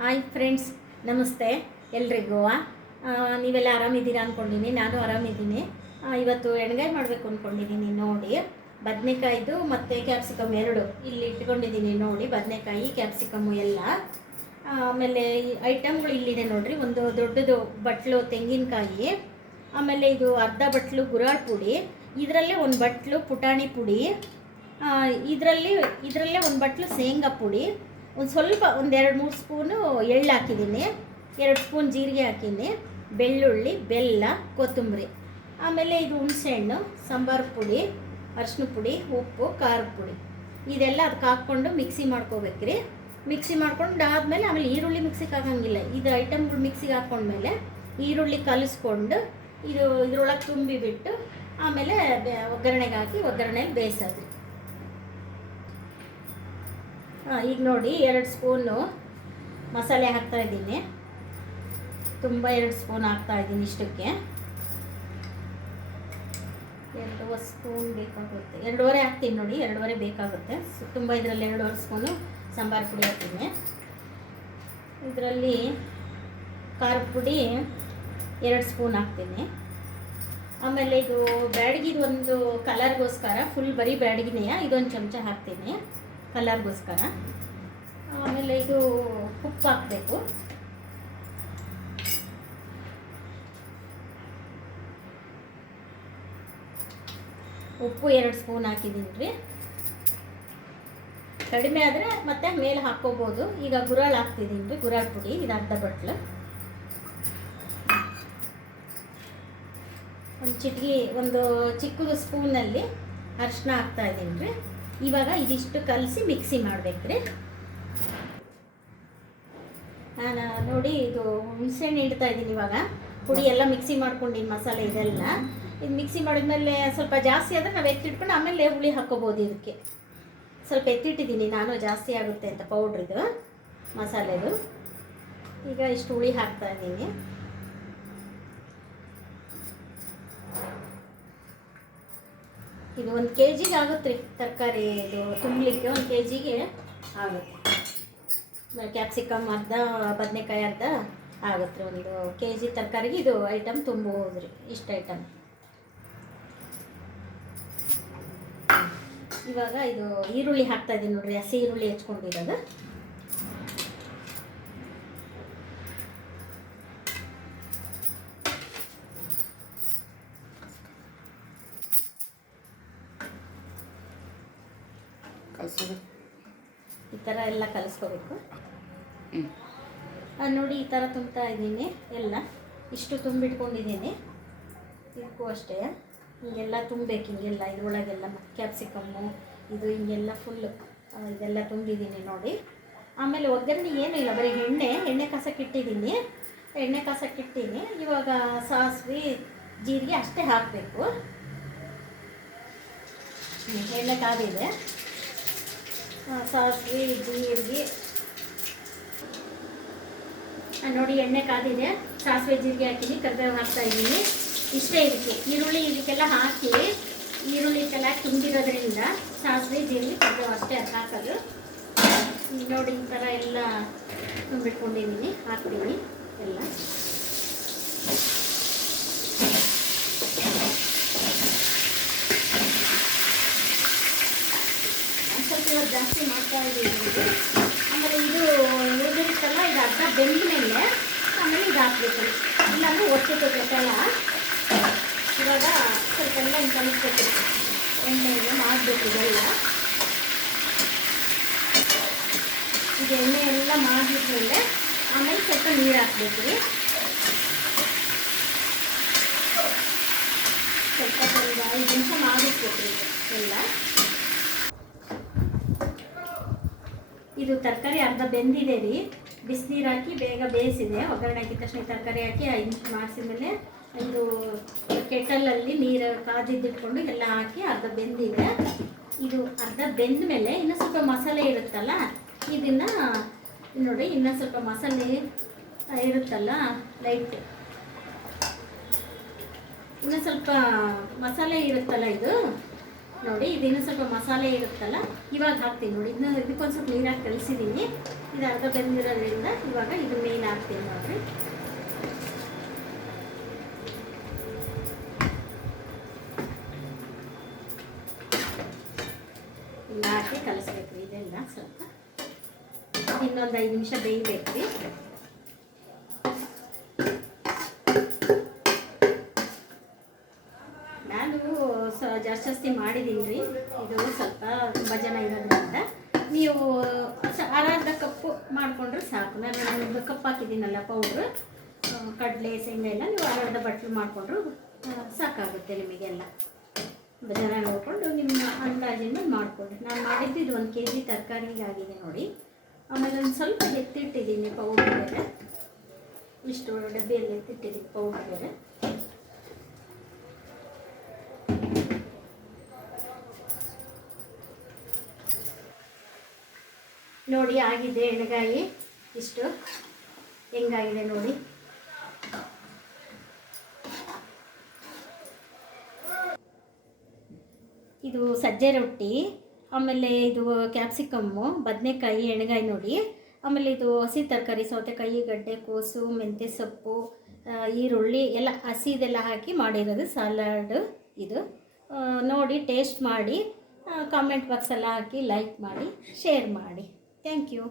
Hi friends ನಮಸ್ತೆ. ಎಲ್ರಿಗೂ ನೀವೆಲ್ಲ ಆರಾಮಿದ್ದೀರಾ ಅಂದ್ಕೊಂಡಿನಿ ನಾನು ಆರಾಮಿದ್ದೀನಿ. ಇವತ್ತು ಎಣ್ಗಾಯಿ ಮಾಡಬೇಕು ಅಂದ್ಕೊಂಡಿದ್ದೀನಿ ನೋಡಿ. ಬದನೆಕಾಯ್ದು ಮತ್ತು ಕ್ಯಾಪ್ಸಿಕಮ್ ಎರಡು ಇಲ್ಲಿ ಇಟ್ಕೊಂಡಿದ್ದೀನಿ ನೋಡಿ, ಬದನೆಕಾಯಿ ಕ್ಯಾಪ್ಸಿಕಮ್ಮು ಎಲ್ಲ. ಆಮೇಲೆ ಈ ಐಟಮ್ಗಳು ಇಲ್ಲಿದೆ ನೋಡಿರಿ. ಒಂದು ದೊಡ್ಡದು ಬಟ್ಲು ತೆಂಗಿನಕಾಯಿ, ಆಮೇಲೆ ಇದು ಅರ್ಧ ಬಟ್ಲು ಗುರಾಳ್ ಪುಡಿ, ಇದರಲ್ಲೇ ಒಂದು ಬಟ್ಲು ಪುಟಾಣಿ ಪುಡಿ ಇದರಲ್ಲಿ, ಇದರಲ್ಲೇ ಒಂದು ಬಟ್ಲು ಶೇಂಗಾ ಪುಡಿ ಒಂದು ಸ್ವಲ್ಪ ಒಂದು ಎರಡು ಮೂರು ಸ್ಪೂನು ಎಳ್ಳು ಹಾಕಿದ್ದೀನಿ. ಎರಡು ಸ್ಪೂನ್ ಜೀರಿಗೆ ಹಾಕಿದ್ದೀನಿ. ಬೆಳ್ಳುಳ್ಳಿ, ಬೆಲ್ಲ, ಕೊತ್ತಂಬರಿ. ಆಮೇಲೆ ಇದು ಹುಣಸೆಹಣ್ಣು ಸಾಂಬಾರು ಪುಡಿ ಅರಿಶಿನ ಪುಡಿ, ಉಪ್ಪು ಖಾರದ ಪುಡಿ. ಇದೆಲ್ಲ ಅದಕ್ಕೆ ಹಾಕ್ಕೊಂಡು ಮಿಕ್ಸಿ ಮಾಡ್ಕೋಬೇಕ್ರಿ. ಮಿಕ್ಸಿ ಮಾಡ್ಕೊಂಡು ಆದಮೇಲೆ ಆಮೇಲೆ ಈರುಳ್ಳಿ ಮಿಕ್ಸಿಗೆ ಹಾಕಂಗಿಲ್ಲ. ಇದು ಐಟಮ್ಗಳು ಮಿಕ್ಸಿಗೆ ಹಾಕ್ಕೊಂಡ್ಮೇಲೆ ಈರುಳ್ಳಿ ಕಲಿಸ್ಕೊಂಡು ಇದು ಇದ್ರೊಳಗೆ ತುಂಬಿಬಿಟ್ಟು ಆಮೇಲೆ ಒಗ್ಗರಣೆಗೆ ಹಾಕಿ ಒಗ್ಗರಣೆಲಿ ಬೇಯಿಸೋದು ಹಾಂ, ಈಗ ನೋಡಿ, ಎರಡು ಸ್ಪೂನು ಮಸಾಲೆ ಹಾಕ್ತಾ ಇದ್ದೀನಿ. ತುಂಬ ಎರಡು ಸ್ಪೂನ್ ಹಾಕ್ತಾ ಇದ್ದೀನಿ ಇಷ್ಟಕ್ಕೆ. ಎರಡು ಸ್ಪೂನ್ ಬೇಕಾಗುತ್ತೆ. ಎರಡೂವರೆ ಹಾಕ್ತೀನಿ ನೋಡಿ, ಎರಡೂವರೆ ಬೇಕಾಗುತ್ತೆ. ತುಂಬ ಇದರಲ್ಲಿ ಎರಡೂವರೆ ಸ್ಪೂನು ಸಾಂಬಾರು ಪುಡಿ ಹಾಕ್ತೀನಿ. ಇದರಲ್ಲಿ ಖಾರದ ಪುಡಿ ಎರಡು ಸ್ಪೂನ್ ಹಾಕ್ತೀನಿ. ಆಮೇಲೆ ಇದು ಬ್ಯಾಡಗಿದು ಒಂದು ಕಲರ್ಗೋಸ್ಕರ ಫುಲ್ ಬರೀ ಬ್ಯಾಡಗಿನೆಯ, ಇದೊಂದು ಚಮಚ ಹಾಕ್ತೀನಿ. ಕಲರ್ಗೋಸ್ಕರ. ಆಮೇಲೆ ಇದು ಉಪ್ಪು ಹಾಕಬೇಕು. ಉಪ್ಪು ಎರಡು ಸ್ಪೂನ್ ಹಾಕಿದ್ದೀನಿ ರೀ. ಕಡಿಮೆ ಆದರೆ ಮತ್ತೆ ಮೇಲೆ ಹಾಕ್ಕೋಬೋದು. ಈಗ ಗುರಾಳ್ ಹಾಕ್ತಿದ್ದೀನಿ ರೀ, ಗುರಾಳ್ ಪುಡಿ, ಇದು ಅರ್ಧ ಬಟ್ಲು. ಒಂದು ಚಿಟಿಗೆ, ಒಂದು ಚಿಕ್ಕದು ಸ್ಪೂನಲ್ಲಿ ಅರಿಶಿನ ಹಾಕ್ತಾ ಇದ್ದೀನಿ ರೀ. ಇವಾಗ ಇದಿಷ್ಟು ಕಲಸಿ ಮಿಕ್ಸಿ ಮಾಡ್ಬೇಕು ರೀ ನಾನು ನೋಡಿ ಇದು ಹುಣಸೆಹಣ್ಣು ಇಡ್ತಾ ಇದ್ದೀನಿ ಇವಾಗ. ಪುಡಿ ಎಲ್ಲ ಮಿಕ್ಸಿ ಮಾಡ್ಕೊಂಡಿನಿ ಮಸಾಲೆ ಇದೆಲ್ಲ. ಇದು ಮಿಕ್ಸಿ ಮಾಡಿದ್ಮೇಲೆ ಸ್ವಲ್ಪ ಜಾಸ್ತಿ ಆದರೆ ನಾವು ಎತ್ತಿಟ್ಕೊಂಡು ಆಮೇಲೆ ಹುಳಿ ಹಾಕ್ಕೋಬೋದು ಇದಕ್ಕೆ. ಸ್ವಲ್ಪ ಎತ್ತಿಟ್ಟಿದ್ದೀನಿ, ನಾನು ಜಾಸ್ತಿ ಆಗುತ್ತೆ ಅಂತ ಪೌಡ್ರಿದು ಮಸಾಲೆದು. ಈಗ ಇಷ್ಟು ಹುಳಿ ಹಾಕ್ತಾ ಇದ್ದೀನಿ. ಇದು ಒಂದು ಕೆ ಜಿಗೆ ಆಗುತ್ತೆ ರೀ ತರಕಾರಿ ಇದು ತುಂಬಲಿಕ್ಕೆ, ಒಂದು ಕೆ ಜಿಗೆ ಆಗುತ್ತೆ ಕ್ಯಾಪ್ಸಿಕಮ್ ಅರ್ಧ, ಬದನೆಕಾಯಿ ಅರ್ಧ ಆಗುತ್ತೆ. ಒಂದು ಕೆ ಜಿ ತರಕಾರಿಗೆ ಇದು ಐಟಮ್ ತುಂಬೋದು ರೀ, ಇಷ್ಟು ಐಟಮ್ ಇವಾಗ ಇದು ಈರುಳ್ಳಿ ಹಾಕ್ತಾ ಇದ್ದೀನಿ ನೋಡ್ರಿ, ಹಸಿ ಈರುಳ್ಳಿ ಹೆಚ್ಕೊಂಡಿರೋದು. ಕಲ್ಸೋದು. ಈ ಥರ ಎಲ್ಲ ಕಲಿಸ್ಕೋಬೇಕು. ನೋಡಿ ಈ ಥರ ತುಂಬ್ತಾ ಇದ್ದೀನಿ ಎಲ್ಲ. ಇಷ್ಟು ತುಂಬಿಟ್ಕೊಂಡಿದ್ದೀನಿ. ಇದಕ್ಕೂ ಅಷ್ಟೇ. ಹಿಂಗೆಲ್ಲ ತುಂಬಬೇಕು ಹಿಂಗೆಲ್ಲ ಇದ್ರೊಳಗೆಲ್ಲ ಕ್ಯಾಪ್ಸಿಕಮ್ಮು ಇದು ಹಿಂಗೆಲ್ಲ ಫುಲ್ಲು ಇದೆಲ್ಲ ತುಂಬಿದ್ದೀನಿ ನೋಡಿ. ಆಮೇಲೆ ಒಗ್ಗರಣೆ ಏನೂ ಇಲ್ಲ ಬರೀ ಎಣ್ಣೆ ಎಣ್ಣೆ ಕಸಕ್ಕಿಟ್ಟಿದ್ದೀನಿ ಎಣ್ಣೆ ಕಸಕ್ಕಿಟ್ಟೀನಿ ಇವಾಗ ಸಾಸಿವೆ ಜೀರಿಗೆ ಅಷ್ಟೇ ಹಾಕಬೇಕು. ಎಣ್ಣೆ ಕಾದಿದೆ. ಸಾಸಿವೆ ಜೀರಿಗೆ ನೋಡಿ, ಎಣ್ಣೆ ಕಾದಿದೆ. ಸಾಸಿವೆ, ಜೀರಿಗೆ ಹಾಕಿನಿ ಕರ್ಬೇವು ಹಾಕ್ತಾ ಇದ್ದೀನಿ. ಇಷ್ಟೇ ಇದಕ್ಕೆ. ಈರುಳ್ಳಿ ಇದಕ್ಕೆಲ್ಲ ಹಾಕಿ, ಈರುಳ್ಳಿ ಇದಕ್ಕೆಲ್ಲ ತುಂಬಿರೋದ್ರಿಂದ ಸಾಸಿವೆ, ಜೀರಿಗೆ, ಕರ್ಬೇವು ಅಷ್ಟೇ ಅದು ಹಾಕೋದು. ನೋಡಿ, ಈ ಥರ ಎಲ್ಲ ತುಂಬಿಟ್ಕೊಂಡಿದ್ದೀನಿ, ಹಾಕ್ತೀನಿ ಎಲ್ಲ ಒಂದ್ ಸ್ವಲ್ಪ ಇವತ್ತು ಆಮೇಲೆ ಇದು ಉಳಿದಿರುತ್ತಲ್ಲ ಇದು ಅರ್ಧ ಬೆಂದ ಮೇಲೆ ಆಮೇಲೆ ಇದು ಹಾಕ್ಬೇಕು ಇಲ್ಲಾಂದ್ರೆ ಒಟ್ಟಿಗೆ ಗೊತ್ತಲ್ಲ ಇವಾಗ ಸ್ವಲ್ಪ ಎಲ್ಲ ಕಲಿಸ್ಬೇಕು ಎಣ್ಣೆಗೆ ಮಾಡಬೇಕು ಇದೆಲ್ಲ ಈಗ ಎಣ್ಣೆ ಎಲ್ಲ ಮಾಡಿದ್ಮೇಲೆ ಆಮೇಲೆ ಸ್ವಲ್ಪ ನೀರು ಹಾಕ್ಬೇಕು ರೀ ಸ್ವಲ್ಪ ಒಂದು ಐದು ನಿಮಿಷ ಮಾಡಿಸ್ಬೇಕು ರೀ ಎಲ್ಲ. ಇದು ತರಕಾರಿ ಅರ್ಧ ಬೆಂದಿದೆ ರೀ. ಬಿಸಿನೀರು ಹಾಕಿ ಬೇಗ ಬೇಯಿಸಿದೆ. ಒಗ್ಗರಣೆ ಹಾಕಿದ ತಕ್ಷಣ ತರಕಾರಿ ಹಾಕಿ ಐದು ನಿಮಿಷ ಮಾಡಿಸಿದ್ಮೇಲೆ ಒಂದು ಕೆಟಲಲ್ಲಿ ನೀರು ಕಾದಿದ್ದಿಟ್ಕೊಂಡು ಎಲ್ಲ ಹಾಕಿ ಅರ್ಧ ಬೆಂದಿದೆ. ಇದು ಅರ್ಧ ಬೆಂದ ಮೇಲೆ ಇನ್ನು ಸ್ವಲ್ಪ ಮಸಾಲೆ ಇರುತ್ತಲ್ಲ, ಇದನ್ನು ನೋಡಿ ಇನ್ನೂ ಸ್ವಲ್ಪ ಮಸಾಲೆ ಇರುತ್ತಲ್ಲ ಲೈಟ್ ಇನ್ನೂ ಸ್ವಲ್ಪ ಮಸಾಲೆ ಇರುತ್ತಲ್ಲ ಇದು. ನೋಡಿ, ಇದೇನು ಸ್ವಲ್ಪ ಮಸಾಲೆ ಇರುತ್ತಲ್ಲ, ಇವಾಗ ಹಾಕ್ತೀನಿ ನೋಡಿ. ಇದನ್ನ ಇದಕ್ಕೊಂದು ಸ್ವಲ್ಪ ನೀರಾಗಿ ಕಲಿಸಿದ್ದೀನಿ ಇದು ಅರ್ಧ ಬೆಂದಿರೋದ್ರಿಂದ ಇವಾಗ ಇದು ಮೇನ್ ಹಾಕ್ತೀನಿ ನೋಡಿರಿ ಹಾಕಿ ಕಲಿಸ್ಬೇಕು, ಇದೆಲ್ಲ ಸ್ವಲ್ಪ. ಇನ್ನೊಂದು ಐದು ನಿಮಿಷ ಬೇಯಬೇಕು ರೀ ನಾನು ಸ ಜಾಸ್ತಿ ಜಾಸ್ತಿ ಮಾಡಿದ್ದೀನಿ ರೀ ಇದು ಸ್ವಲ್ಪ ತುಂಬ ಜನ ಇರೋದ್ರಿಂದ ನೀವು ಸ- ಅರ್ಧ ಕಪ್ಪು ಮಾಡಿಕೊಂಡ್ರೆ ಸಾಕು. ನಾನು ಒಂದು ಕಪ್ ಹಾಕಿದ್ದೀನಲ್ಲ ಪೌಡ್ರು ಕಡಲೆ, ಶೇಂಗಾ ಎಲ್ಲ ನೀವು ಅರ್ಧ ಬಟ್ಲು ಮಾಡಿಕೊಂಡ್ರು ಸಾಕಾಗುತ್ತೆ ನಿಮಗೆಲ್ಲ. ಜನ ನೋಡಿಕೊಂಡು ನಿಮ್ಮ ಅಂದಾಜಿನ ಮಾಡಿಕೊಡ್ರಿ ನಾನು ಮಾಡಿದ್ದು ಇದು ಒಂದು ಕೆ ಜಿ ತರಕಾರಿಗೆ ಆಗಿದೆ ನೋಡಿ. ಆಮೇಲೆ ಒಂದು ಸ್ವಲ್ಪ ಎತ್ತಿಟ್ಟಿದ್ದೀನಿ ಪೌಡ್ರ್ ಬೇರೆ ಇಷ್ಟು ಡಬ್ಬಿಯಲ್ಲಿ ಎತ್ತಿಟ್ಟಿದ್ದೀನಿ ಪೌಡ್ರ್ ಬೇರೆ ನೋಡಿ, ಆಗಿದೆ ಎಣ್ಣೆಗಾಯಿ ಇಷ್ಟು. ಹೆಂಗಾಗಿದೆ ನೋಡಿ. ಇದು ಸಜ್ಜೆ ರೊಟ್ಟಿ, ಆಮೇಲೆ ಇದು ಕ್ಯಾಪ್ಸಿಕಮ್ಮು, ಬದನೆಕಾಯಿ, ಎಣ್ಗಾಯಿ ನೋಡಿ. ಆಮೇಲೆ ಇದು ಹಸಿ ತರಕಾರಿ, ಸೌತೆಕಾಯಿ, ಗಡ್ಡೆ, ಕೋಸು, ಮೆಂತ್ಯ ಸೊಪ್ಪು ಈರುಳ್ಳಿ ಎಲ್ಲ ಹಸಿದೆಲ್ಲ ಹಾಕಿ ಮಾಡಿರೋದು ಸಲಾಡ್ ಇದು. ನೋಡಿ ಟೇಸ್ಟ್ ಮಾಡಿ ಕಾಮೆಂಟ್ ಬಾಕ್ಸೆಲ್ಲ ಹಾಕಿ ಲೈಕ್ ಮಾಡಿ, ಶೇರ್ ಮಾಡಿ. Thank you.